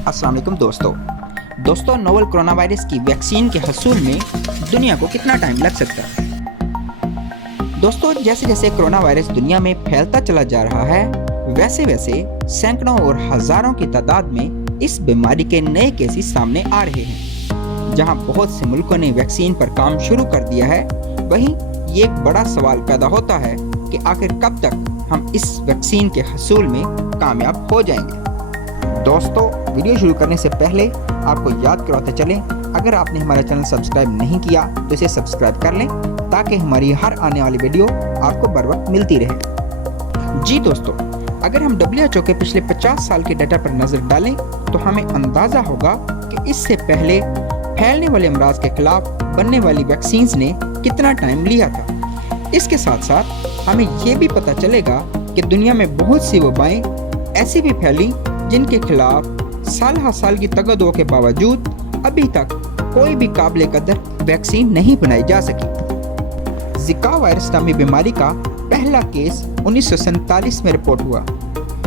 अस्सलाम वालेकुम दोस्तों नोवल कोरोना वायरस की वैक्सीन के हसूल में दुनिया को कितना टाइम लग सकता है। दोस्तों जैसे जैसे कोरोना वायरस दुनिया में फैलता चला जा रहा है, वैसे वैसे सैकड़ों और हजारों की तादाद में इस बीमारी के नए केसेस सामने आ रहे हैं। जहां बहुत से मुल्कों ने वैक्सीन पर काम शुरू कर दिया है, वहीं ये एक बड़ा सवाल पैदा होता है कि आखिर कब तक हम इस वैक्सीन के हसूल में कामयाब हो जाएंगे। दोस्तों वीडियो शुरू करने से पहले आपको याद करवाते चलें, अगर आपने हमारा चैनल सब्सक्राइब नहीं किया तो इसे सब्सक्राइब कर लें ताकि हमारी हर आने वाली वीडियो आपको बर वक्त मिलती रहे। जी दोस्तों, अगर हम WHO के पिछले 50 साल के डाटा पर नजर डालें तो हमें अंदाजा होगा कि इससे पहले फैलने वाले अमराज के खिलाफ बनने वाली वैक्सीन्स ने कितना टाइम लिया था। इसके साथ साथ हमें ये भी पता चलेगा कि दुनिया में बहुत सी वबाएं ऐसी भी फैली जिनके खिलाफ साल हर साल की तगदो के बावजूद अभी तक कोई भी काबिल कदर वैक्सीन नहीं बनाई जा सकी। जिका वायरस नामी बीमारी का पहला केस 1947 में रिपोर्ट हुआ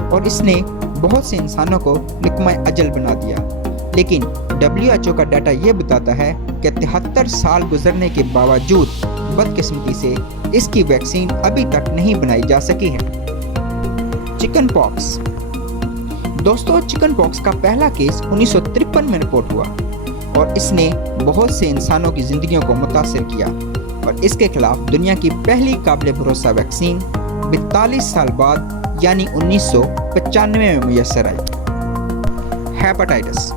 और इसने बहुत से इंसानों को लिकमा अजल बना दिया, लेकिन WHO का डाटा ये बताता है कि 73 साल गुजरने के बावजूद बदकिस्मती से इसकी वैक्सीन अभी तक नहीं बनाई जा सकी है। Chicken pox. दोस्तों चिकन पॉक्स का पहला केस 1953 में रिपोर्ट हुआ और इसने बहुत से इंसानों की जिंदगियों को मुतासिर किया और इसके खिलाफ दुनिया की पहली काबिल भरोसा वैक्सीन 42 साल बाद यानी 1995 में मुयस्सर आई। हेपेटाइटिस।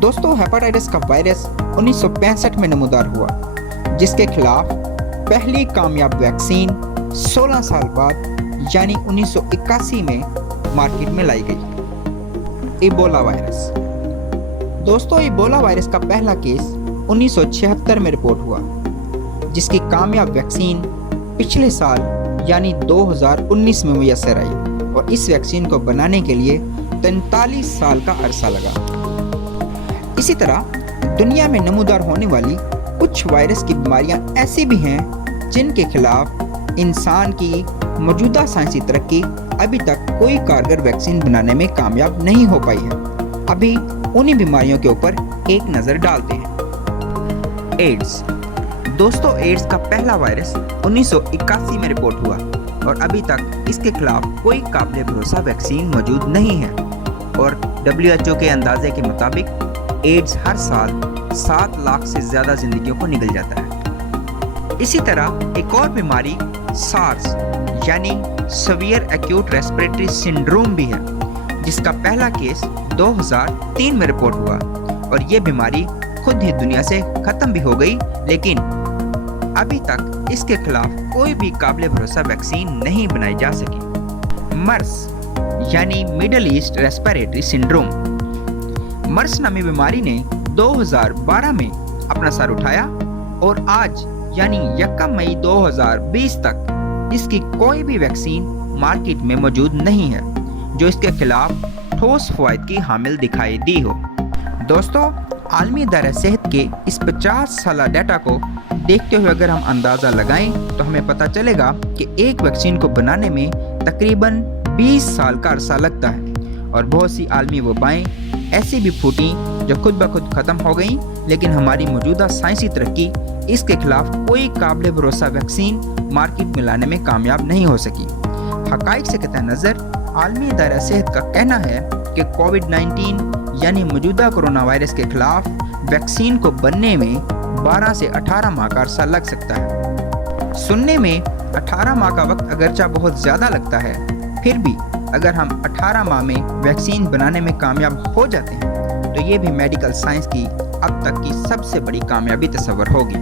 दोस्तों हेपेटाइटिस का वायरस 1965 में नमूदार हुआ, जिसके खिलाफ पहली कामयाब वैक्सीन 16 साल बाद यानी 1981 में मार्केट में लाई गई। Ebola virus. दोस्तों इबोला वायरस का पहला केस 1976 में रिपोर्ट हुआ, जिसकी कामयाब वैक्सीन पिछले साल यानी 2019 में मुयस्सर आई और इस वैक्सीन को बनाने के लिए 43 साल का अरसा लगा। इसी तरह दुनिया में नमूदार होने वाली कुछ वायरस की बीमारियां ऐसी भी हैं जिनके खिलाफ इंसान की मौजूदा साइंसी तरक्की अभी तक कोई कारगर वैक्सीन बनाने में कामयाब नहीं हो पाई है। अभी उन्हीं बीमारियों के ऊपर एक नज़र डालते हैं। एड्स। दोस्तों एड्स का पहला वायरस 1981 में रिपोर्ट हुआ और अभी तक इसके खिलाफ कोई काबिल भरोसा वैक्सीन मौजूद नहीं है और WHO के अंदाजे के मुताबिक एड्स हर साल 7 लाख से ज़्यादा जिंदगियों को निगल जाता है। इसी तरह एक और बीमारी सार्स यानी सीवियर एक्यूट रेस्पिरेटरी सिंड्रोम भी है, जिसका पहला केस 2003 में रिपोर्ट हुआ और ये बीमारी खुद ही दुनिया से खत्म भी हो गई, लेकिन अभी तक इसके खिलाफ कोई भी काबिल भरोसा वैक्सीन नहीं बनाई जा सकी। मर्स यानी मिडल ईस्ट रेस्पिरेटरी सिंड्रोम। मर्स नामी बीमारी ने 2012 में अपना सर उठाया और आज यानी 1 मई 2020 तक इसकी कोई भी वैक्सीन मार्केट में मौजूद नहीं है जो इसके खिलाफ ठोस फवायद की हामिल दिखाई दी हो। दोस्तों आलमी दायरा सेहत के इस 50 साल डाटा को देखते हुए अगर हम अंदाज़ा लगाएं तो हमें पता चलेगा कि एक वैक्सीन को बनाने में तकरीबन 20 साल का अरसा लगता है और बहुत सी आलमी वबाएं ऐसी भी फूटी जो खुद ब खुद ख़त्म हो गईं, लेकिन हमारी मौजूदा साइंसी तरक्की इसके खिलाफ कोई काबिल भरोसा वैक्सीन मार्केट में लाने में कामयाब नहीं हो सकी। हक़ाइक़ से कतई नज़र आलमी दायरा सेहत का कहना है कि कोविड-19 यानी मौजूदा कोरोना वायरस के खिलाफ वैक्सीन को बनने में 12 से 18 माह का अरसा लग सकता है। सुनने में 18 माह का वक्त अगरचा बहुत ज़्यादा लगता है, फिर भी अगर हम 18 माह में वैक्सीन बनाने में कामयाब हो जाते हैं तो ये भी मेडिकल साइंस की अब तक की सबसे बड़ी कामयाबी तस्वर होगी।